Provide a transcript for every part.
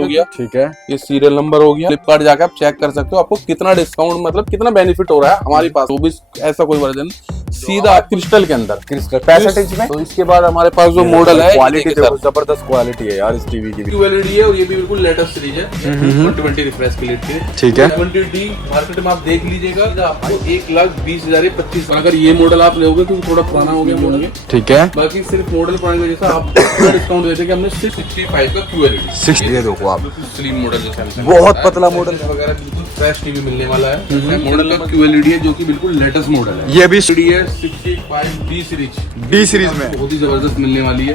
हो गया, ठीक है। ये सीरियल नंबर हो गया। फ्लिपकार्ट जाकर आप चेक कर सकते हो आपको कितना डिस्काउंट मतलब कितना बेनिफिट हो रहा है हमारे पास। वो भी ऐसा कोई वर्जन सीधा क्रिस्टल के अंदर, क्रिस्टल 65 इंच में। तो इसके बाद हमारे पास जो मॉडल है, क्वालिटी देखो, जबरदस्त क्वालिटी है यार इस टीवी की भी। QLED है और ये भी बिल्कुल लेटेस्ट सीरीज है 120 रिफ्रेश के लिए। ठीक है। 70D मार्केट में आप देख लीजिएगा, आपको 1,20,000 25। अगर ये मॉडल आप लोगे तो थोड़ा पुराना हो गया मॉडल, ठीक है। बाकी सिर्फ मॉडल पुराने की वजह से आप डिस्काउंट देते कि हमने सिर्फ 65 का QLED 60 ये देखो आप, स्लिम मॉडल है सैमसंग, बहुत पतला मॉडल वगैरह बिल्कुल फ्रेश टीवी मिलने वाला है। मॉडल का QLED है जो कि बिल्कुल लेटेस्ट मॉडल है। ये भी है 65D सीरीज, डी सीरीज में बहुत ही जबरदस्त मिलने वाली है।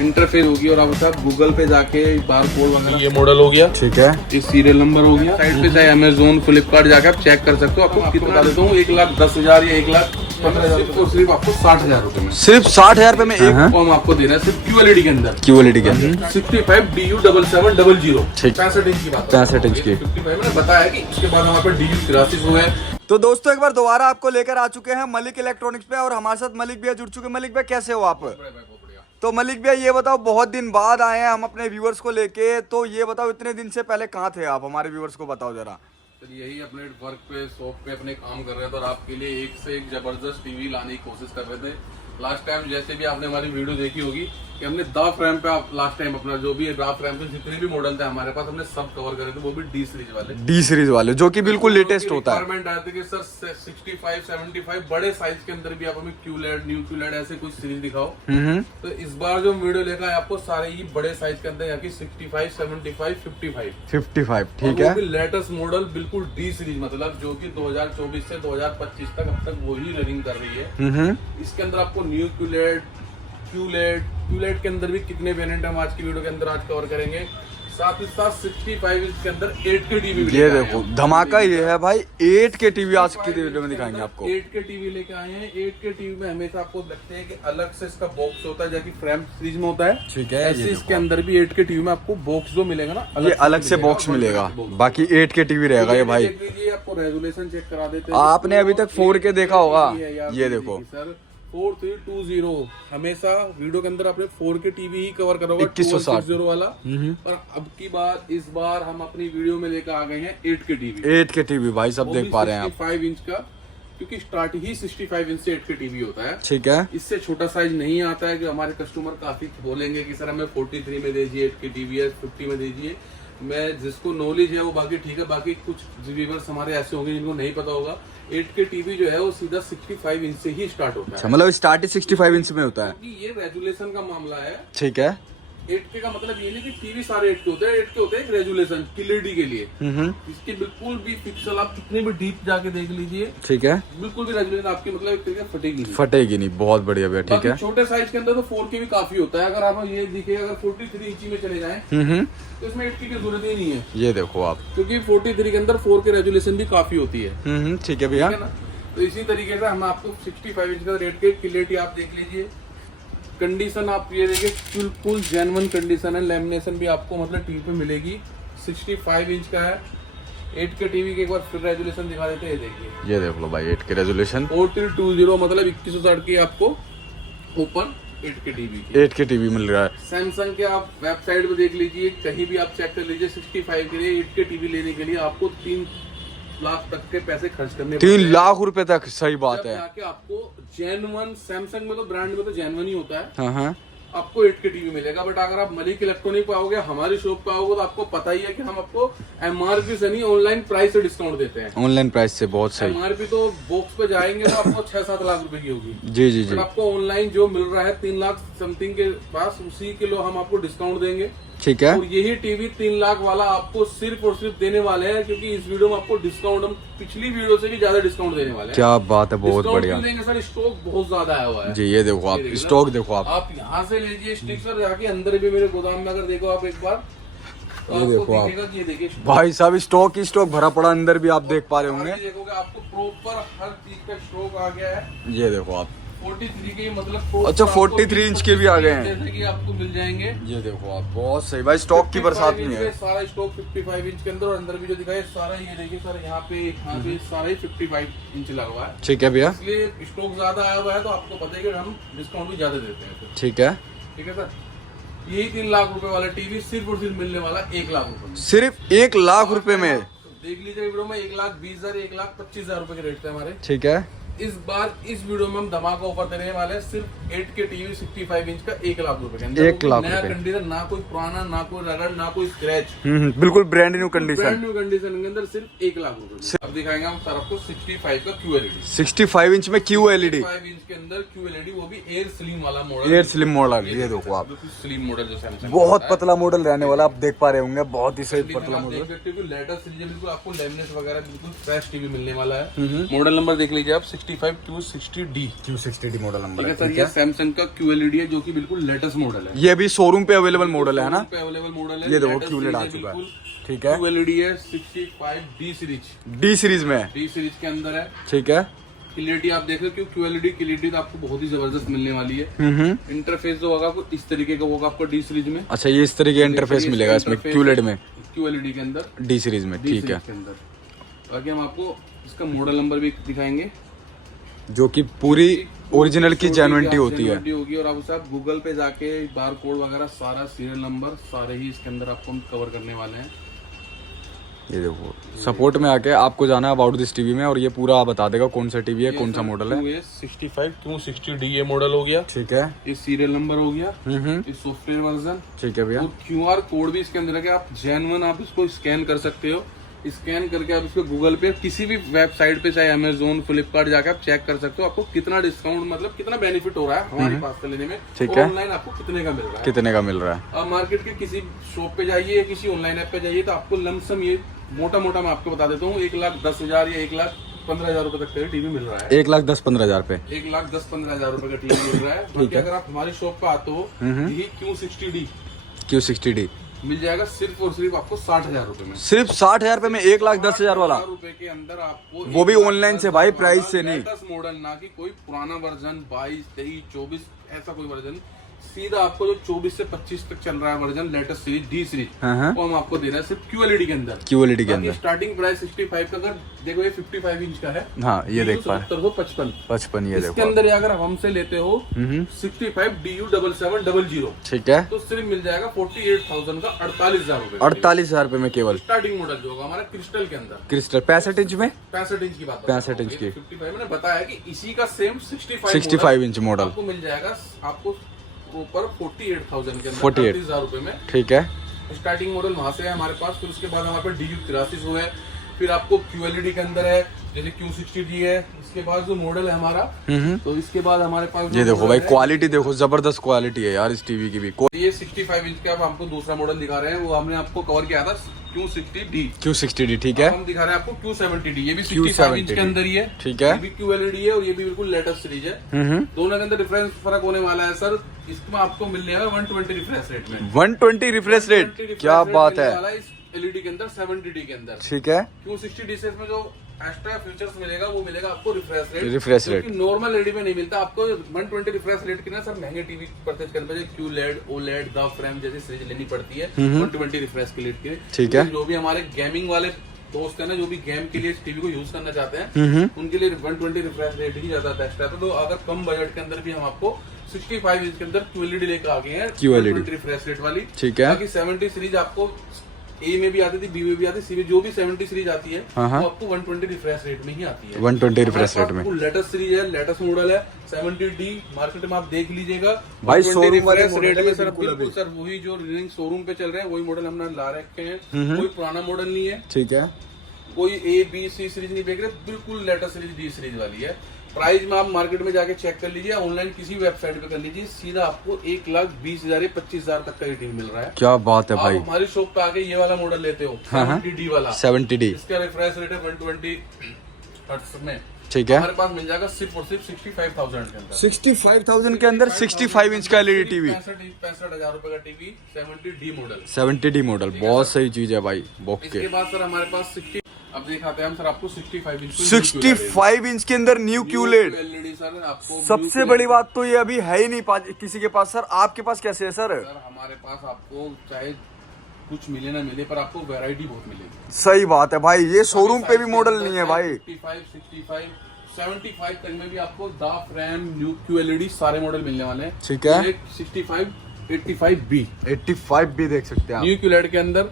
इंटरफेस होगी और आप गूगल पे जाके बार कोड वगैरह, ये मॉडल हो गया, ठीक है। ये सीरियल नंबर हो गया। साइड पे चाहे अमेजोन फ्लिपकार्ट जाके आप चेक कर सकते हो। आपको कितना बता देता हूँ, 1,10,000 या 1,15,000 और सिर्फ आपको 60,000 रुपए में सिर्फ 60,000 रुपए में एक फॉर्म आपको दे रहा है सिर्फ QLED के अंदर। QLED के अंदर 65DU7700, ठीक। 65 इंच की बात, 65 इंच की। 55 मैंने बताया कि उसके बाद हमारे पास DU 83 हुआ है। तो दोस्तों एक बार दोबारा आपको लेकर आ चुके हैं मलिक इलेक्ट्रॉनिक्स पे और हमारे साथ मलिक भैया जुड़ चुके हैं। मलिक भैया कैसे हो आप? तो मलिक भैया ये बताओ, बहुत दिन बाद आए हैं हम अपने व्यूअर्स को लेके, तो ये बताओ इतने दिन से पहले कहाँ थे आप? हमारे व्यूअर्स को बताओ जरा। सर यही अपने वर्क पे शॉप पे अपने काम कर रहे थे और आपके लिए एक से एक जबरदस्त टीवी लाने की कोशिश कर रहे थे। लास्ट टाइम जैसे भी आपने हमारी वीडियो देखी होगी कि हमने दा फ्रेम पे आप लास्ट टाइम अपना जो भी दा फ्रेम पे जितने भी मॉडल थे हमारे पास हमने सब कवर करे थे, वो भी डी सीरीज वाले। डी सीरीज वाले जो कि बिल्कुल लेटेस्ट होता है। रिक्वायरमेंट आए थे कि सर 65, 75 बड़े साइज के अंदर भी आप हमें QLED, न्यू QLED ऐसे कुछ सीरीज दिखाओ। तो इस बार जो वीडियो लेकर आए आपको सारे ही बड़े साइज के अंदर, यहाँ की 65, 75, 55, ठीक है। लेटेस्ट मॉडल बिल्कुल डी सीरीज, मतलब जो कि 2024 से 2025 तक अब तक वही रनिंग कर रही है। इसके अंदर आपको न्यू QLED के अंदर भी कितने वेरिएंट हम आज की वीडियो के अंदर आज कवर करेंगे। साथ ही साथ 65 इंच के अंदर 8K टीवी, ये देखो धमाका ये है भाई, 8K टीवी आज की वीडियो में दिखाएंगे आपको। 8K टीवी लेके आए हैं। 8K टीवी में हमेशा आपको लगते हैं कि अलग से इसका बॉक्स होता है, जैसे फ्रेम सीरीज में होता है, ठीक है। ऐसे इसके अंदर भी 8K टीवी में आपको बॉक्स जो मिलेगा ना, ये अलग से बॉक्स मिलेगा, बाकी 8K टीवी रहेगा ये भाई। देख लीजिए, आपको रेजोल्यूशन चेक करा देते हैं। आपने अभी तक 4K देखा होगा, ये देखो सर 4320 हमेशा वीडियो के अंदर आपने 4K टीवी ही कवर करा होगा, 2160 वाला। और अब की बार इस बार हम अपनी वीडियो में लेकर आ गए हैं 8K टीवी। 8K टीवी भाई सब देख पा रहे हैं आप, 65 इंच का, क्योंकि स्टार्ट ही 65 इंच से 8K टीवी होता है। ठीक है। इससे छोटा साइज नहीं आता है कि हमारे कस्टमर काफी बोलेंगे कि सर हमें 43 में दीजिए 8K टीवी है, 50 में दीजिए। मैं जिसको नॉलेज है वो बाकी ठीक है, बाकी कुछ व्यूअर्स हमारे ऐसे होंगे जिनको नहीं पता होगा 8K टीवी जो है वो सीधा 65 इंच से ही स्टार्ट होता है। मतलब स्टार्ट ही 65 इंच में होता है, क्योंकि ये रेजुलेशन का मामला है। ठीक है। 8K का मतलब ये नहीं कि टीवी सारे 8K होते हैं, 8K होते हैं एक रेजुलेशन QLED के लिए। इसके बिल्कुल भी पिक्सल आप कितने भी डीप जाके देख लीजिए, ठीक है, बिल्कुल भी रेजुलेशन आपकी मतलब एक तरीके फटेगी नहीं। फटेगी नहीं, बहुत बढ़िया भैया, ठीक है। छोटे साइज के अंदर तो 4K भी काफी होता है। अगर आप ये दिखे, अगर 43 इंची में चले जाएं तो इसमें 8K की जरूरत ही नहीं है। ये देखो आप, क्योंकि 43 के अंदर 4K रेजुलेशन भी काफी होती है। ठीक है भैया। ठीक है ना? तो इसी तरीके से हम आपको 65 इंच का 8K QLED आप देख लीजिए। कंडीशन आप ये देखिए, बिल्कुल जेन्युइन कंडीशन है। लेमिनेशन भी आपको मतलब टीवी पे मिलेगी। 65 इंच का है। 8K टीवी के एक बार फिर रेजुलेशन दिखा देते हैं, ये देखिए, ये देख लो भाई 8K रेजुलेशन, 4320 मतलब 2160 की आपको ओपन 8K टीवी की 8K टीवी मिल रहा है। सैमसंग के आप वेबसाइट पे देख लीजिए, कहीं भी आप चेक कर लीजिए, 65 के लिए 8K टीवी लेने के लिए आपको 3 लाख तक के पैसे खर्च करने 3 लाख रुपए तक, सही बात है। जाके आपको जेन्युइन सैमसंग में तो ब्रांड में तो जेन्युइन ही होता है, हाँ। आपको 8K टीवी मिलेगा। बट अगर आप मलिक इलेक्ट्रॉनिक पे आओगे, हमारी शॉप पे आओगे, तो आपको पता ही है कि हम आपको MRP से नहीं ऑनलाइन प्राइस से डिस्काउंट देते हैं। ऑनलाइन प्राइस से बहुत सही। MRP तो बॉक्स पे जाएंगे तो आपको 6-7 लाख रुपए की होगी। जी। बट आपको ऑनलाइन जो मिल रहा है 3 लाख समथिंग के पास, उसी के लो हम आपको डिस्काउंट देंगे। ठीक है। और यही टीवी 3 लाख वाला आपको सिर्फ और सिर्फ देने वाले हैं, क्योंकि इस वीडियो में आपको डिस्काउंट हम पिछली वीडियो से भी ज्यादा डिस्काउंट देने वाले हैं। क्या बात है, बहुत बढ़िया। देंगे सर, स्टॉक बहुत ज्यादा आया हुआ है। जी ये देखो आप, स्टॉक देखो आप यहाँ से लीजिए स्टिक सर, जाके अंदर भी मेरे गोदाम में अगर देखो आप एक बार, तो ये देखो आप, ये देखिए भाई साहब स्टॉक ही स्टॉक भरा पड़ा, अंदर भी आप देख पा रहे होंगे। देखोगे आपको प्रॉपर हर चीज का स्टॉक आ गया है। ये देखो आप 43 के मतलब, अच्छा 43 इंच के भी आ गए हैं, जैसे कि आपको मिल जाएंगे। ये देखो आप, बहुत सही भाई, स्टॉक की बरसात नहीं है। सारा स्टॉक 55 इंच के अंदर, और अंदर भी जो दिखाया सारा, ये देखिए सर यहाँ पे सारा ही 55 इंच लगा हुआ है। ठीक है भैया, इसलिए स्टॉक ज्यादा आया हुआ है, तो आपको पता है कि हम डिस्काउंट भी ज्यादा देते हैं। ठीक है। ठीक है सर, यही 3 लाख रुपए वाला टीवी सिर्फ और सिर्फ मिलने वाला 1 लाख रुपए में। सिर्फ 1 लाख रुपए में। देख लीजिए वीडियो में 1,20,000 1,25,000 रुपए के रेट थे हमारे। ठीक है। इस बार इस वीडियो में हम धमाका ऑफर देने वाले हैं सिर्फ 8K टीवी 65 इंच का 1 लाख रुपए के अंदर। 1 लाख नया रुपए। कंडीशन, ना कोई पुराना, ना कोई रगड़, ना कोई स्क्रैच, बिल्कुल brand new condition. Brand new condition के अंदर सिर्फ 1 लाख रुपए। अब दिखाएंगे हम सर आपको 65 का QLED। 65 इंच में QLED, 65 इंच के अंदर QLED, वो भी एयर स्लिम वाला मॉडल। Air slim model. ये देखो आप, स्लिम मॉडल जो सैमसंग बहुत पतला मॉडल रहने वाला, आप देख पा रहे होंगे, बहुत ही सही पतला पतला आप मॉडल। देख सकते हो कि लेटेस्ट सीरीज बिल्कुल आपको लैमिनेट वगैरह बिल्कुल फ्रेश टीवी मिलने वाला है। मॉडल नंबर देख लीजिए आप 65 Q60D। Q60D मॉडल नंबर ठीक है है। सर, ठीक ये है। सैमसंग का QLED है जो कि बिल्कुल लेटेस्ट मॉडल है। ये भी शोरूम पे अवेलेबल मॉडल है ना। अवेलेबल मॉडल है। ये देखो latest QLED आ series चुका है। बिल्कुल। ठीक है। QLED है 65D सीरीज। D सीरीज में। D सीरीज के अंदर है। ठीक है। क्लियरिटी आप देख रहे हो कि QLED तो आपको बहुत ही जबरदस्त मिलने वाली है। इंटरफेस जो होगा आपको इस तरीके का होगा आपको D सीरीज में। अच्छा, ये इस तरीके का इंटरफेस मिलेगा इसमें QLED में, QLED के अंदर, D सीरीज में। D ठीक सीरीज है। के अंदर। बाकी हम आपको इसका मॉडल नंबर भी दिखाएंगे जो कि पूरी ओरिजिनल की जेन्युइनिटी होती है। जेन्युइनिटी होगी। और आप उसे आप गूगल पे जाके बार कोड वगैरह सारा सीरियल नंबर सारे ही इसके अंदर आपको हम कवर करने वाले हैं। ये देखो, सपोर्ट में आके आपको जाना है अबाउट दिस टीवी में, और ये पूरा बता देगा कौन सा टीवी है, कौन सा मॉडल है। ये 65 Q60D ये मॉडल हो गया। ठीक है। ये सीरियल नंबर हो गया। ये सॉफ्टवेयर वर्जन। ठीक है भैया। और QR कोड भी इसके अंदर है कि आप जेन्युइन आप इसको स्कैन कर सकते हो। स्कैन करके आप इसको गूगल पे किसी भी वेबसाइट पे, चाहे अमेजोन, फ्लिपकार्ट जाके आप चेक कर सकते हो आपको कितना डिस्काउंट, मतलब कितना बेनिफिट हो रहा है हमारे पास से लेने में। ठीक है। ऑनलाइन आपको कितने का मिल रहा है, कितने का मिल रहा है। आप मार्केट के किसी शॉप पे जाइए या किसी ऑनलाइन ऐप पे जाइए तो आपको लमसम, ये मोटा मोटा मैं आपको बता देता हूँ, 1,10,000 या 1,15,000 रुपए तक का टीवी मिल रहा है। 1,10,15,000 पे 1,10,15,000 रुपए का टीवी मिल रहा है। बाकी अगर आप हमारी शॉप पे आते हो, यही Q60D मिल जाएगा सिर्फ और सिर्फ आपको 60,000 रुपए में। सिर्फ 60,000 रुपए में 1,10,000 वाला, रुपए के अंदर आपको, वो भी ऑनलाइन से भाई, प्राइस से नहीं। लेटेस्ट मॉडल, ना कि कोई पुराना वर्जन 22, 23, 24 ऐसा कोई वर्जन, सीधा आपको जो 24 से 25 तक चल रहा है version latest series D series, वो हम आपको दे रहे हैं सिर्फ QLED के अंदर। QLED के अंदर स्टार्टिंग प्राइस 65 का, अगर देखो ये 55 इंच का है। हाँ, ये देख पा रहे 55 ये इसके देखो। अंदर अगर आप हमसे लेते हो 65 DU7700, ठीक है। तो सिर्फ मिल जाएगा 48,000 का 48,000 रुपए। 48,000 रुपए में केवल स्टार्टिंग मॉडल जो होगा हमारा क्रिस्टल के अंदर, क्रिस्टल 65 इंच में। 65 इंच की बात, 65 इंच की। 55 मैंने बताया कि इसी का सेम 65 इंच मॉडल आपको मिल जाएगा आपको ऊपर 48,000 के अंदर, 48,000 38,000 रुपए में। ठीक है। स्टार्टिंग मॉडल वहां से है हमारे पास। फिर उसके बाद हमारे पास DU83 है। फिर आपको QLED के अंदर है, जैसे Q60D है। इसके बाद जो मॉडल है हमारा, तो इसके बाद हमारे पास ये देखो भाई, क्वालिटी देखो, जबरदस्त क्वालिटी है यार इस टीवी की भी। ये 65 इंच का अब हमको दूसरा मॉडल दिखा रहे हैं, वो हमने आपको कवर किया था Q60D। ठीक है। हम दिखा रहे हैं आपको Q70D, ये भी 65 इंच के अंदर ही है। ठीक है। ये भी QLED है और ये भी बिल्कुल लेटेस्ट सीरीज है। दोनों के अंदर डिफरेंस फर्क होने वाला है सर। इसमें आपको मिलने वाला 120 रिफ्रेश रेट में। 120 रिफ्रेश रेट, क्या बात है। LED के अंदर 70D के अंदर। ठीक है। Q60D से इसमें जो एक्स्ट्रा फीचर्स मिलेगा वो मिलेगा आपको रिफ्रेश रेट। नॉर्मल LED में नहीं मिलता आपको। 120 रिफ्रेश रेट की ना सर महंगे टीवी परचेज करने पे QLED, OLED, द फ्रेम जैसी सीरीज लेनी पड़ती है 120 रिफ्रेश के लिए। ठीक है। जो भी हमारे गेमिंग वाले दोस्त है ना, जो भी गेम के लिए टीवी को यूज करना चाहते हैं, उनके लिए 120 रिफ्रेश रेट ही ज्यादा बेस्ट है। तो अगर कम बजट के अंदर भी हम आपको 65 इंच के अंदर QLED लेकर आ गए हैं, QLED रिफ्रेश रेट वाली। ठीक है। बाकी 70 सीरीज आपको A में भी आती थी, B में भी आती थी, C में जो भी 70 सीरीज आती है वो आपको 120 रिफ्रेश रेट में ही आती है। 120 रिफ्रेश रेट में लेटेस्ट सीरीज है, लेटेस्ट मॉडल है 70D। मार्केट में आप देख लीजिएगा भाई, शोरूम वाले रेट में सर, बिल्कुल सर वही जो रनिंग शोरूम पे चल रहे हैं वही मॉडल हमने ला रखे हैं। कोई पुराना मॉडल नहीं है। ठीक है। कोई A, B, C सीरीज नहीं देख रहे, बिल्कुल लेटेस्ट सीरीज D सीरीज वाली है। प्राइस में आप मार्केट में जाके चेक कर लीजिए, ऑनलाइन किसी वेबसाइट पे कर लीजिए, सीधा आपको 1,20,000 या 25,000 तक का ये टीवी मिल रहा है। क्या बात है भाई। आप हमारी शॉप पे आके ये वाला मॉडल लेते हो 70D वाला, 70D, इसका रिफ्रेश रेट है 120 हर्ट्ज में। ठीक है। हमारे पास मिल जाएगा सिर्फ और सिर्फ 65,000 के अंदर। 65,000 के अंदर 65 इंच का LED टीवी, 65,000 रुपए का TV 70D model. 70D model, बहुत सही चीज है भाई। इसके बाद सर हमारे पास 60, अब दिखाते हैं हम सर आपको 65 इंच 65 इंच के अंदर न्यू QLED। सर आपको सबसे बड़ी बात तो ये अभी है ही नहीं किसी के पास। सर आपके पास कैसे है सर? सर हमारे पास आपको चाहे कुछ मिले ना मिले, पर आपको वैरायटी बहुत मिलेगी। सही बात है भाई, ये शोरूम पे भी मॉडल नहीं है भाई। 55, 65, 75 तक में भी आपको द फ्रेम न्यू QLED सारे मॉडल मिलने वाले हैं। ठीक है। 65 85B 85 भी देख सकते हैं न्यू क्यूलेट के अंदर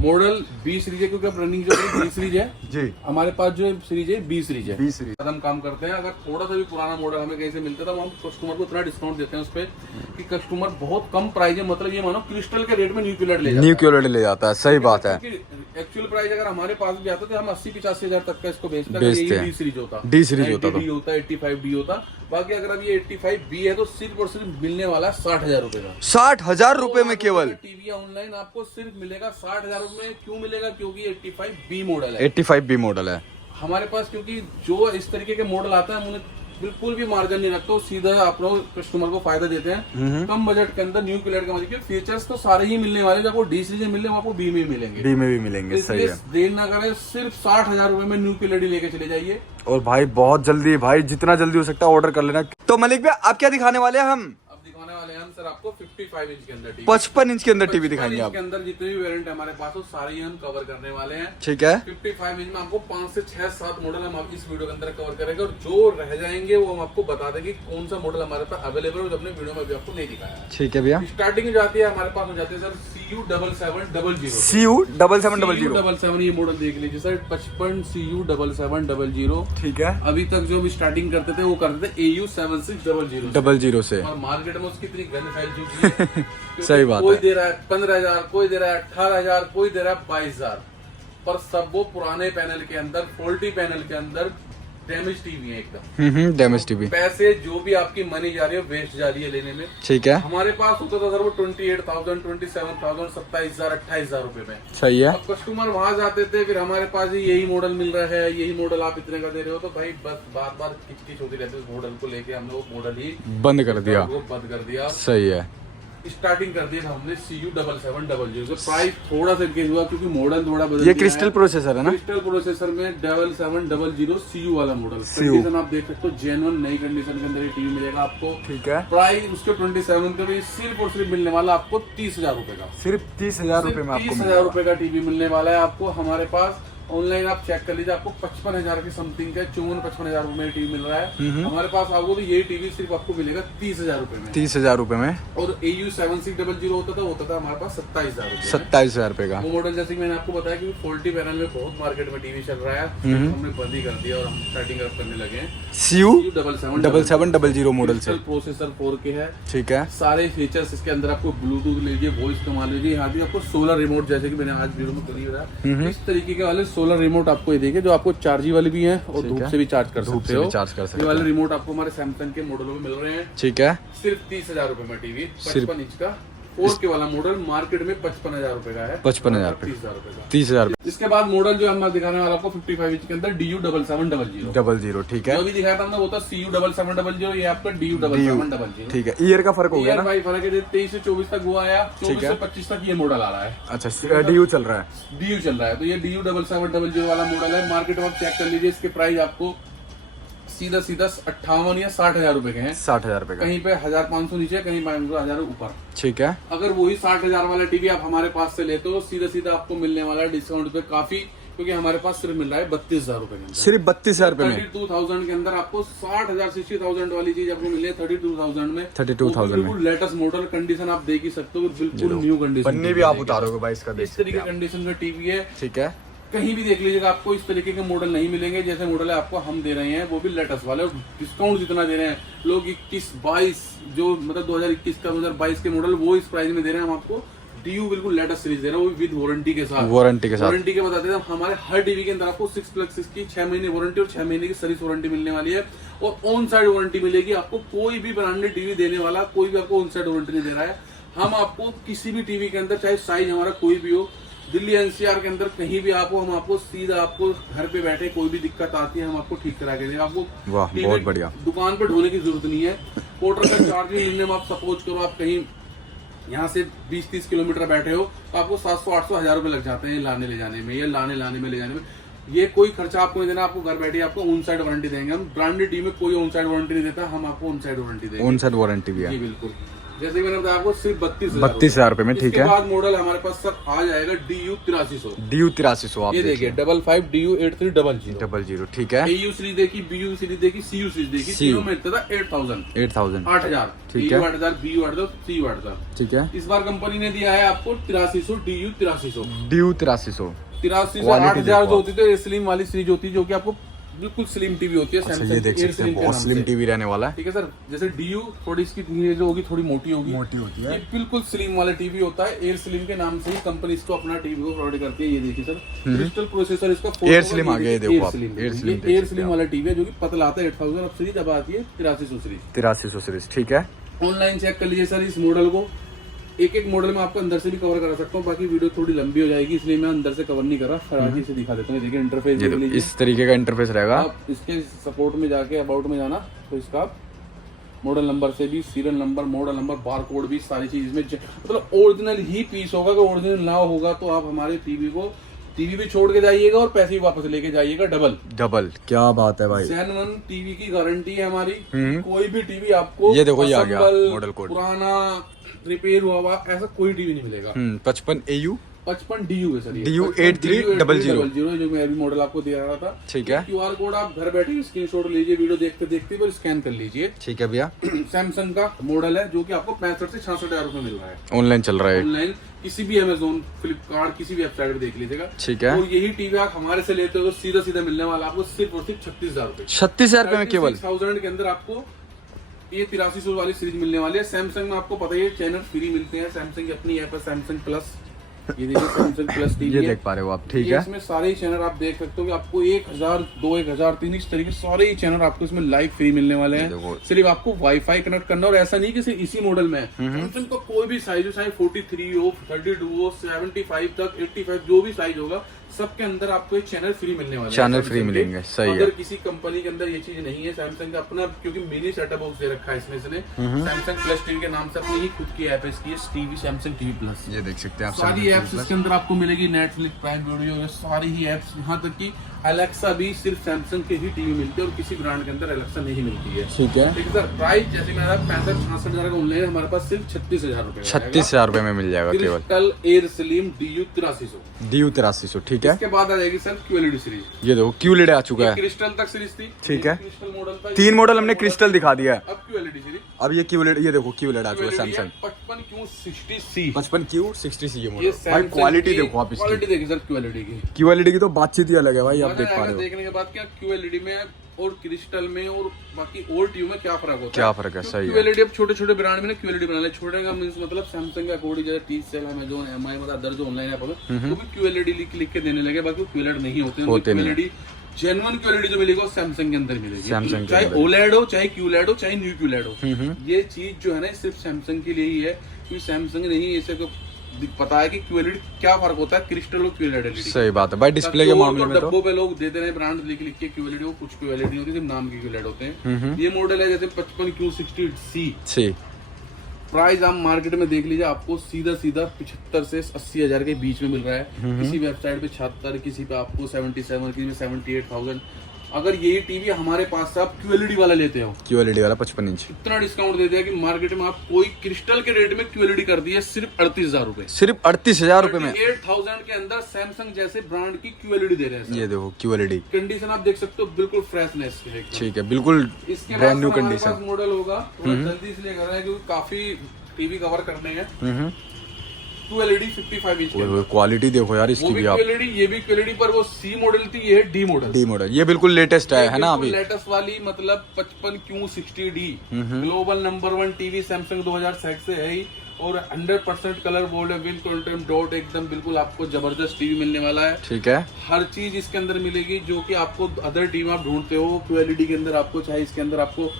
मॉडल B सीरीज है, क्योंकि अब रनिंग जो है B सीरीज है आप जी। हमारे पास जो सीरीज है B सीरीज है। 20 सीरीज हम काम करते हैं, अगर थोड़ा सा भी पुराना मॉडल हमें कहीं से मिलता था, हम कस्टमर को इतना डिस्काउंट देते हैं उस पे कि कस्टमर बहुत कम प्राइस है, मतलब ये मानो क्रिस्टल के रेट में न्यू क्यूलेट ले जाता न्यू है। क्यूलेट ले जाता है, सही बात है। एक्चुअल प्राइस अगर हमारे पास भी आता तो हम 80-85 हजार तक का इसको बेचते बेचते हैं। डी सीरीज होता, डी सीरीज होता तो। डी होता, 85D होता। बाकी अगर अब ये 85B है तो सिर्फ और सिर्फ मिलने वाला 60,000 रुपए का। 60,000 रुपए में केवल टीवी ऑनलाइन आपको सिर्फ मिलेगा 60,000 रुपए में। क्यों मिलेगा? क्योंकि 85B मॉडल है 85B मॉडल है हमारे पास। क्योंकि जो इस तरीके के मॉडल आता है उन्हें बिल्कुल भी मार्जिन नहीं रखते, सीधा आप लोग कस्टमर को फायदा देते हैं कम बजट के अंदर। न्यू क्यूलेट का मतलब फीचर्स तो सारे ही मिलने वाले, जब वो डी सीरीज में मिले आपको B में मिलेंगे, डी में भी मिलेंगे, सही है। देर ना करें, सिर्फ 60,000 रुपए में न्यू क्यूलेट लेके चले जाइए। और भाई बहुत जल्दी, भाई जितना जल्दी हो सकता है ऑर्डर कर लेना। तो मलिक भाई आप क्या दिखाने वाले हैं? हम अब दिखाने वाले हैं हम सर आपको 55 इंच के अंदर टीवी, 55 इंच के अंदर टीवी 55 दिखाएंगे इंच आप। के अंदर जितने भी वेरिएंट हमारे पास हो सारे ही हम कवर करने वाले हैं। ठीक है, 55 इंच में आपको 5 से 6-7 मॉडल हम इस वीडियो के अंदर कवर करेंगे, और जो रह जाएंगे वो हम आपको बता देंगे कौन सा मॉडल हमारे पास अवेलेबल है, जो अपने वीडियो में भी आपको नहीं दिखाया है। ठीक है भैया। स्टार्टिंग जाती है हमारे पास हो जाती है सर CU7700। CU7700 CU77 ये मॉडल देख लीजिए सर, 55 CU7700। ठीक है, अभी तक जो भी स्टार्टिंग करते थे वो करते थे AU7600 00 से। और मार्केट में उसकी इतनी गंद फैल चुकी है क्योंकि सही बात कोई है। दे रहा है 15,000, कोई दे रहा है 18,000, कोई दे रहा है 22,000, पर सब वो पुराने पैनल के अंदर, फॉल्टी पैनल के अंदर डैमेज टीवी है एकदम। Damage TV. पैसे जो भी आपकी मनी जा रही है वेस्ट जा रही है लेने में। ठीक है, हमारे पास होता था सर वो 28,000, 27,000, 27,000, 28,000 रुपए में। सही है। अब कस्टमर वहां जाते थे, फिर हमारे पास ही यही मॉडल मिल रहा है, यही मॉडल आप इतने का दे रहे हो, तो भाई बस बार बार किचकिच होती रहती है। उस मॉडल को लेके हमने वो मॉडल ही बंद कर दिया, वो बंद कर दिया। सही है। स्टार्टिंग कर दिया हमने CU7700 से। प्राइस थोड़ा सा इंक्रीज हुआ क्योंकि मॉडल थोड़ा बदल ये गया क्रिस्टल है। प्रोसेसर है ना? क्रिस्टल प्रोसेसर में 7700 CU वाला मॉडल। कंडीशन आप देख सकते हो जेन्युइन नई कंडीशन के अंदर ये टीवी मिलेगा आपको। ठीक है, प्राइस उसके 27 का भी सिर्फ और सिर्फ मिलने वाला आपको 30,000 रुपए का। सिर्फ 30,000 रुपए में आपको 30,000 रुपए का टीवी मिलने वाला है आपको। हमारे पास ऑनलाइन आप चेक कर लीजिए, आपको 55,000 के समथिंग का 54-55,000 रुपए में टीवी मिल रहा है। हमारे पास आपको तो ये टीवी सिर्फ आपको मिलेगा 30,000 रुपए में। 30,000 रुपए में। और AU7600 होता था हमारे पास 27,000 रुपए में। 27,000 रुपए का। वो मॉडल जैसे कि मैंने आपको बताया कि फॉल्टी पैनल में बहुत मार्केट में टीवी चल रहा है, हमने बंद ही कर दिया और हम स्टार्टिंग करने लगे हैं CU7700 मॉडल से। प्रोसेसर 4K है। ठीक है, सारे फीचर्स इसके अंदर आपको ब्लूटूथ लीजिए, वॉइस कमा लीजिए, यहाँ भी आपको सोलर रिमोट, जैसे कि मैंने आज वीडियो में कर रहा इस तरीके के वाले सोलर रिमोट आपको ये देखिए, जो आपको चार्जी वाली भी है और धूप से भी चार्ज कर सकते हो। ये वाले रिमोट आपको हमारे सैमसंग के मॉडलों में मिल रहे हैं। ठीक है, सिर्फ 30,000 रुपए में टीवी 55 इंच का 4K वाला मॉडल मार्केट में 55,000 रुपए का है। 55,000 30,000 रुपए का। 30,000 इसके बाद मॉडल जो हम दिखाने वाला आपको 55 इंच के अंदर DU7700। 00। ठीक है, जो भी दिखाया था हमने वो था CU7700, ये आपका DU7700। ठीक है। ईयर का फर्क हो गया ईयर ना? भाई फर्क है, 23 से 24 तक वो आया, 24 से 25 तक ये मॉडल आ रहा है। अच्छा, DU चल रहा है। DU चल रहा है, तो ये DU7700 वाला मॉडल है। मार्केट में आप चेक कर लीजिए, इसके प्राइस आपको सीधा 58 या 60,000 रुपए के हैं। 60,000 रुपए का। कहीं पे 1,500 नीचे, कहीं 5,000 ऊपर। ठीक है, अगर वही 60,000 वाला टीवी आप हमारे पास से लेते हो, सीधा सीधा आपको मिलने वाला है डिस्काउंट पे काफी, क्योंकि हमारे पास सिर्फ मिल रहा है 32,000 रुपए के अंदर। सिर्फ 32,000 रुपए में 32,000 के अंदर आपको 60,000 60,000 वाली चीज आपको मिली है 32,000 में। 32,000 में। बिल्कुल लेटेस्ट मॉडल, कंडीशन आप देख ही सकते हो, बिल्कुल न्यू कंडीशन। पन्नी भी आप उतारोगे भाई इसका, देख इस तरीके सकते हैं कंडीशन का टीवी है। आप। ठीक है, कहीं भी देख लीजिएगा आपको इस तरीके के मॉडल नहीं मिलेंगे। जैसे मॉडल है आपको हम दे रहे हैं वो भी लेटेस्ट वाले, और डिस्काउंट जितना दे रहे हैं लोग 21-22 जो मतलब 2021 का 2022 के मॉडल वो इस प्राइस में दे रहे हैं हम आपको। DU बिल्कुल लेटेस्ट सीरीज दे रहे हैं, वो भी विद वारंटी के साथ। वारंटी के साथ। वारंटी के बताते हैं हमारे हर टीवी के अंदर आपको 6+6 की 6 महीने वारंटी और 6 महीने की सर्विस वारंटी मिलने वाली है, और ऑन साइड वारंटी मिलेगी आपको। कोई भी ब्रांडेड टीवी देने वाला कोई भी आपको ऑन साइड वारंटी नहीं दे रहा है। हम आपको किसी भी टीवी के अंदर, चाहे साइज हमारा कोई भी हो, दिल्ली NCR के अंदर कहीं भी आपको, हम आपको सीधा आपको घर पे बैठे कोई भी दिक्कत आती है हम आपको ठीक करा के देंगे। आपको वाह, टीवी बहुत बढ़िया। दुकान पे ढोने की जरूरत नहीं है। पोर्टर का चार्ज भी मिनिमम आप सपोज करो, आप कहीं यहाँ से 20-30 किलोमीटर बैठे हो तो आपको 700-800 हज़ार रुपए लग जाते हैं लाने ले जाने में, या लाने में ले जाने में। ये कोई खर्चा आपको नहीं देना, आपको घर बैठे आपको ऑन साइड वारंटी देंगे हम। ब्रांडेड टीवी में कोई ऑन साइड वारंटी नहीं देता, हम आपको ऑन साइड वारंटी देंगे। ऑन साइड वारंटी भी है। जी बिल्कुल। जैसे कि मैंने बताया आपको सिर्फ 32,000 रुपए में, ठीक इसके है। बाद मॉडल हमारे पास सर आ जाएगा DU 8300। DU 8300 आप ये देखिए 55 DU 8300। 00, ठीक है। AU सीरीज देखी, BU सीरीज देखी, CU सीरीज देखी, CU तीनों में था 8000 8000 ठीक है। AU 8000, BU 8000, CU 8000। ठीक है। इस बार कंपनी ने दिया है आपको 8300 DU 8300। DU 8300 8300 Quality 8000 देखो जो होती है स्लिम वाली सीरीज होती है, जो कि आपको बिल्कुल स्लिम टीवी होती है। अच्छा, सैमसंग ये देख की Air सकते हैं Slim के बहुत नाम स्लिम से। टीवी रहने वाला है। ठीक है सर, जैसे DU थोड़ी इसकी ये जो होगी थोड़ी मोटी होगी, मोटी होती है। ये बिल्कुल स्लिम वाला टीवी होता है। एयर स्लिम के नाम से ही कंपनी इसको अपना टीवी को प्रोवाइड करती है। ये देखिए सर, क्रिस्टल प्रोसेसर इसका 4 Air Slim आ गया, ये देखो आप, Air Slim एयर देख सकते स्लिम वाला टीवी है, जो कि पतला आता है 8000। अब सीरीज अब आती है 8300 सीरीज। 8300 सीरीज, ठीक है। ऑनलाइन चेक कर लीजिए सर इस मॉडल को। एक एक मॉडल में आपको अंदर से भी कवर करा सकता हूँ, बाकी वीडियो थोड़ी लंबी हो जाएगी, इसलिए मैं अंदर से कवर नहीं कर रहा। फराजी से दिखा देता हूँ। देखिए इंटरफेस ये देख देखो, लीजिए। इस तरीके का इंटरफेस रहेगा। आप इसके सपोर्ट में जाके अबाउट में जाना, तो इसका आप मॉडल नंबर से भी, serial number, model number, barcode भी, सारी चीज इसमें मतलब ओरिजिनल ही पीस होगा। अगर ओरिजिनल ना होगा तो आप हमारे टीवी भी छोड़ के जाइएगा और पैसे भी वापस लेके जाइएगा डबल। क्या बात है भाई। Zen1 टीवी की गारंटी है हमारी। कोई भी टीवी आपको ये देखो, ये आ गया असम्बल, मॉडल कोड। पुराना, रिपेयर हुआ हुआ ऐसा कोई टीवी नहीं मिलेगा। 55 AU 55 DU है सर ये। DU 8300 जो मैं अभी मॉडल आपको दे रहा था। ठीक है। QR कोड आप घर बैठे स्क्रीनशॉट लीजिए, वीडियो देखते देखते पर स्कैन कर लीजिए। ठीक है भैया। सैमसंग का मॉडल है, जो कि आपको 65 से 66 हजार रुपए मिल रहा है ऑनलाइन चल रहा है। ऑनलाइन। किसी भी Amazon, फ्लिपकार्ट, किसी भी वेबसाइट पे देख लीजिएगा। ठीक है। और यही टीवी आप हमारे से लेते हो तो सीधा सीधा मिलने वाला आपको सिर्फ और सिर्फ 36,000 रुपए। 36,000 रुपए में केवल 36,000 के अंदर आपको ये 8300 वाली सीरीज मिलने वाली है। सैमसंग में आपको पता ही है चैनल फ्री मिलते हैं। सैमसंग की अपनी ऐप है सैमसंग प्लस। ये देखिए सैमसंग प्लस टीवी ये है। देख पा रहे हो आप, ठीक ये है। इसमें सारे ही चैनल आप देख सकते हो कि आपको 1000, 2, 1000, 3 इस तरीके सारे ही चैनल आपको इसमें लाइव फ्री मिलने वाले ये हैं। देखो। सिर्फ आपको वाईफाई कनेक्ट करना, और ऐसा नहीं कि सिर्फ इसी मॉडल में। सैमसंग का कोई भी साइज हो, चाहे 43 हो, 32 हो, 75 तक, 85 जो भी साइज होगा, सबके अंदर आपको एक चैनल फ्री मिलने वाले हैं। चैनल Samsung फ्री के। मिलेंगे, सही है। अगर किसी कंपनी के अंदर ये चीज नहीं है, सैमसंग का अपना, क्योंकि मिनी सेटअप बॉक्स दे रखा है इसमें इसने। सैमसंग प्लस टीवी के नाम से अपनी ही खुद की ऐप है इसकी, टीवी सैमसंग टीवी प्लस। ये देख सकते हैं आप सारी एप्स इसके अंदर आपको मिलेगी, नेटफ्लिक्स, प्राइम वीडियो, ये सारी ही एप्स। यहाँ तक कि अलेक्सा भी सिर्फ सैमसंग के ही टीवी मिलते हैं, और किसी ब्रांड के अंदर अलेक्सा नहीं मिलती है। ठीक है। ठीक है सर। प्राइस जैसे मेरा 65-66 हजार का ऑनलाइन, हमारे पास सिर्फ 36,000 रुपए 36,000 रुपए में मिल जाएगा केवल। Crystal air slim DU 8300। DU 8300, ठीक है। इसके बाद आ जाएगी सर QLED सीरीज। ये देखो QLED आ चुका है। क्रिस्टल तक सीरीज थी, ठीक है। क्रिस्टल मॉडल था। 3 मॉडल हमने क्रिस्टल दिखा दिया है। अब QLED सीरीज। अब ये QLED, ये देखो QLED आ चुका है सैमसंग 55Q60C। 55Q60C ये ये मॉडल। भाई Samsung क्वालिटी की देखो आप इसकी। क्वालिटी देखिए सर QLED की। QLED की तो बातचीत ही अलग है भाई, आप मजा देख पा आएगा रहे हो। देखने के बाद क्या QLED में और क्रिस्टल में और बाकी और टीवी में क्या फर्क होता है। क्या फर्क है, सही है। QLED अब छोटे छोटे ब्रांड में ना QLED बना ले, छोटे का मींस मतलब सैमसंग का कोडी, जैसे TCL, Amazon, MI, मतलब अदर जो ऑनलाइन ऐप होगा वो भी QLED लिख के देने लगे, बाकी QLED नहीं होते QLED जेन्युइन QLED जो मिलेगा वो सैमसंग के अंदर मिलेगी। Samsung के चाहे अंदर। OLED हो, चाहे QLED हो, चाहे न्यू QLED हो, ये चीज जो है ना सिर्फ सैमसंग के लिए ही है। क्योंकि सैमसंग नहीं ऐसे को पता है कि QLED क्या फर्क होता है क्रिस्टल और QLED LED। सही बात है भाई, डिस्प्ले के मामले में तो डब्बों पे लोग देते रहे ब्रांड लिख के QLED, वो कुछ QLED नहीं होती, सिर्फ नाम की QLED होते हैं। ये मॉडल है जैसे 55Q60C। प्राइस आप मार्केट में देख लीजिए, आपको सीधा 75 से 80 हजार के बीच में मिल रहा है। किसी वेबसाइट पे 76, किसी पे आपको 77, किसी में 78,000। अगर यही टीवी हमारे पास से आप QLED वाला लेते हो, QLED वाला 55 इंच, इतना डिस्काउंट दे दिया कि मार्केट में आप कोई क्रिस्टल के रेट में QLED कर दिया सिर्फ 38,000 रुपए। सिर्फ 38,000 रुपए में 38,000 के अंदर सैमसंग जैसे ब्रांड की QLED दे रहे हैं। ये देखो QLED कंडीशन आप देख सकते हो, बिल्कुल फ्रेशनेस है। ठीक है, बिल्कुल इसके ब्रांड न्यू बाद हमारे कंडीशन। पास मॉडल होगा, थोड़ा जल्दी इसलिए कर रहा है क्योंकि काफी टीवी कवर करने हैं। QLED 55 इंच के, क्वालिटी देखो यार वो इसकी भी भी आप। QLED, ये भी QLED, पर वो C मॉडल थी, ये है D मॉडल। D मॉडल ये बिल्कुल लेटेस्ट है ना अभी। लेटेस्ट वाली मतलब 55Q60D global number 1 TV Samsung 2006 से है ही, और 100% कलर बोल्ड है, विन कंटेंट डॉट, एकदम बिल्कुल आपको जबरदस्त टीवी मिलने वाला है। ठीक है। हर चीज इसके अंदर मिलेगी जो कि आपको अदर टीवी आप ढूंढते हो। QLED के अंदर आपको चाहे इसके अंदर आपको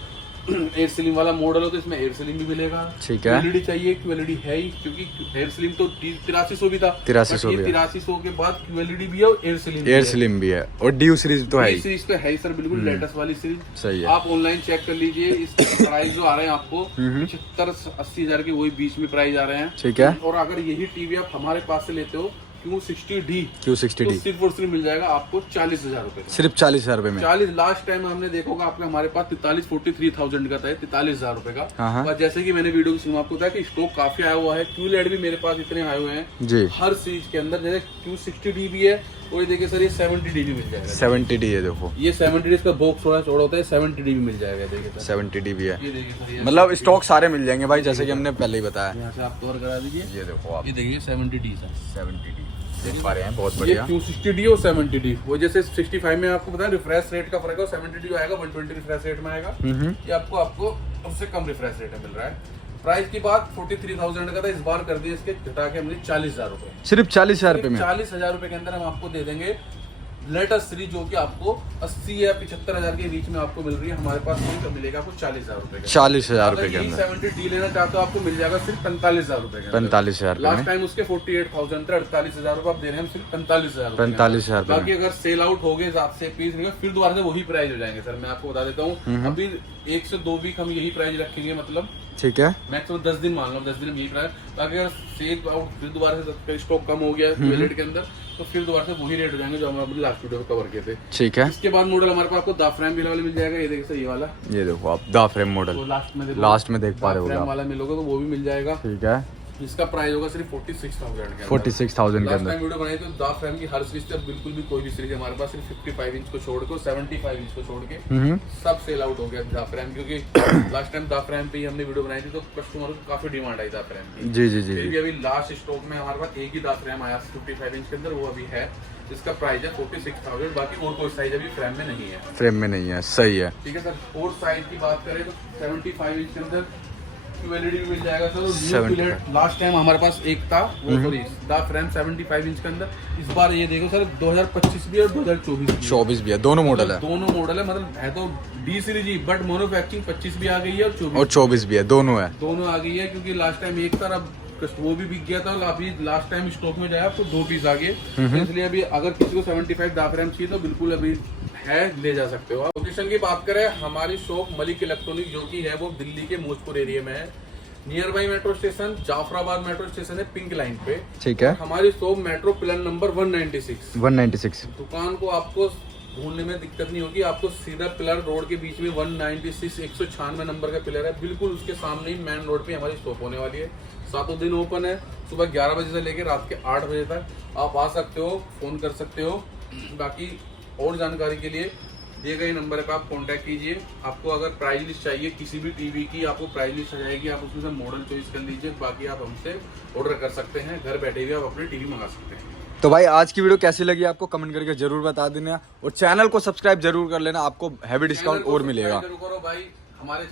एयर स्लिम वाला मॉडल हो तो इसमें एयर स्लिम भी मिलेगा। ठीक है। QLED चाहिए, QLED है ही, क्योंकि एयर स्लिम तो 8300 भी था, 8300 भी है। 8300 के बाद QLED भी है और एयर स्लिम एयर स्लिम भी है, और DU सीरीज तो है ही। सीरीज तो है ही सर, बिल्कुल लेटेस्ट वाली सीरीज। सही है। आप ऑनलाइन चेक कर लीजिए, इसके प्राइस जो आ रहे हैं आपको 75-80 हजार के वही बीच में प्राइस आ रहे हैं। ठीक है। और अगर यही टीवी आप हमारे पास से लेते हो Q60D Q60D तो सिर्फ और सिर्फ मिल जाएगा आपको 40,000 रुपए का। सिर्फ 40,000 रुपए में। 40 लास्ट टाइम हमने देखा होगा आपके हमारे पास 43,000 का था, 43,000 रुपए का। हाँ। और जैसे कि मैंने वीडियो की शुरू में आपको बताया कि स्टॉक काफी आया हुआ है, QLED भी मेरे पास इतने आए हुए हैं जी। हर सीरीज के अंदर। जैसे Q60D भी है और ये देखिए सर ये 70D भी मिल जाएगा। 70D है देखो, ये 70D का बॉक्स थोड़ा चौड़ा होता है, 70D भी मिल जाएगा। देखिए सर 70D भी है, ये देखिए सर, ये मतलब स्टॉक सारे मिल जाएंगे भाई, जैसे कि हमने पहले ही बताया। यहाँ से आप कवर करा दीजिए। ये देखो आप, ये देखिए 70D सर, 70D देख पा रहे हैं, बहुत ये बढ़िया। Q60D और 70D। वो जैसे 65 में आपको पता है रिफ्रेश रेट का फर्क है, 70D आएगा 120 रिफ्रेश रेट में आएगा। ये आपको उससे कम रिफ्रेश रेट में मिल रहा है। प्राइस की बात 43,000 का था, इस बार कर दिए इसके घटा के हमने 40,000 रुपए, सिर्फ 40,000 रुपए में। 40,000 रुपए के अंदर हम आपको दे देंगे लेटेस्ट सीरीज, जो कि आपको 80 या 75,000 के बीच में आपको मिल रही है। हमारे पास मिलेगा आपको 40,000 रुपए का। 40,000 रुपए के अगर अंदर 70D लेना चाहते हो आपको मिल जाएगा सिर्फ 45,000 रुपए का। 45,000 रुपए लास्ट में। टाइम उसके 48,000 थे, 48,000 रुपए आप दे रहे हैं, हम सिर्फ 45,000 रुपए। 45,000 रुपए बाकी अगर सेल आउट हो गए आपसे पीस निकले फिर दोबारा से वही प्राइस हो जाएंगे सर। मैं आपको बता देता हूँ, अभी 1 से 2 वीक हम यही प्राइस रखेंगे, मतलब ठीक है। मैक्सिमम 10 दिन मान लो, 10 दिन में यही प्राइस। बाकी अगर सेल आउट फिर दोबारा से स्टॉक कम हो गया QLED के अंदर तो फिर दोबारा से वही रेट हो जाएंगे जो हम अपने लास्ट वीडियो में कवर किए थे। ठीक है। इसके बाद मॉडल हमारे पास आपको दा फ्रेम भी मिल जाएगा। ये देखिए सर ये वाला, ये देखो आप दा फ्रेम मॉडल वो लास्ट में देख पा रहे हो फ्रेम आप। वाला मिलोगे तो वो भी मिल जाएगा। ठीक है। इसका प्राइस होगा सिर्फ 46,000 के अंदर। 46,000 के लास्ट अंदर। टाइम वीडियो बनाई तो दा फ्रेम की हर सीरीज से बिल्कुल भी कोई भी सीरीज हमारे पास सिर्फ 55 इंच को छोड़ के 75 इंच को छोड़ के सब सेल आउट हो गया दा फ्रेम, क्योंकि लास्ट टाइम दा फ्रेम पे ही हमने वीडियो बनाई थी तो कस्टमर को काफी डिमांड आई दा फ्रेम की। जी जी जी फिर भी अभी लास्ट स्टॉक में हमारे पास एक ही दा फ्रेम आया 55 इंच के अंदर, वो अभी है। इसका प्राइस है 46,000। बाकी और कोई साइज अभी फ्रेम में नहीं है, फ्रेम में नहीं है, सही है। ठीक है सर। और साइज की बात करें तो 75 इंच के अंदर QLED भी मिल जाएगा सर। लास्ट टाइम हमारे पास एक था वो सॉरी दा फ्रेम 75 इंच के अंदर। इस बार ये देखो सर 2025 भी और 2024 भी 24 भी है, दोनों मॉडल है। दोनों मॉडल है, मतलब है तो D series he, but manufacturing 25 भी आ गई है और 24 भी है, दोनों है। दोनों आ गई है, क्योंकि लास्ट टाइम एक था, अब वो भी बिक गया था। अभी लास्ट टाइम स्टॉक में जाए आपको 2 पीस आ गए, तो इसलिए अभी अगर किसी को 75 दा फ्रेम चाहिए तो बिल्कुल अभी है, ले जा सकते हो आप। लोकेशन की बात करें, हमारी शॉप मलिक इलेक्ट्रॉनिक जो कि है वो दिल्ली के मोजपुर एरिया में है, near by metro station, Jafrabad metro station है, पिंक लाइन पे। ठीक है। हमारी शॉप मेट्रो पिलर नंबर 196। 196 दुकान को आपको ढूंढने में दिक्कत नहीं होगी, आपको सीधा पिलर रोड के बीच में 196 196 नंबर का पिलर है, बिल्कुल उसके सामने ही मेन रोड पे हमारी शॉप होने वाली है। सातों दिन ओपन है, सुबह 11 बजे से लेकर रात के 8 बजे तक आप आ सकते हो, फोन कर सकते हो। बाकी और जानकारी के लिए दिए गए नंबर पर आप कांटेक्ट कीजिए। आपको अगर प्राइस लिस्ट चाहिए किसी भी टीवी की, आपको प्राइस लिस्ट आ जाएगी, आप उसमें से मॉडल चॉइस कर लीजिए। बाकी आप हमसे ऑर्डर कर सकते हैं, घर बैठे हुए आप अपनी टीवी मंगा सकते हैं। तो भाई आज की वीडियो कैसी लगी आपको कमेंट करके जरूर बता देना, और चैनल को सब्सक्राइब जरूर कर लेना, आपको हैवी डिस्काउंट और मिलेगा। करो भाई, हमारे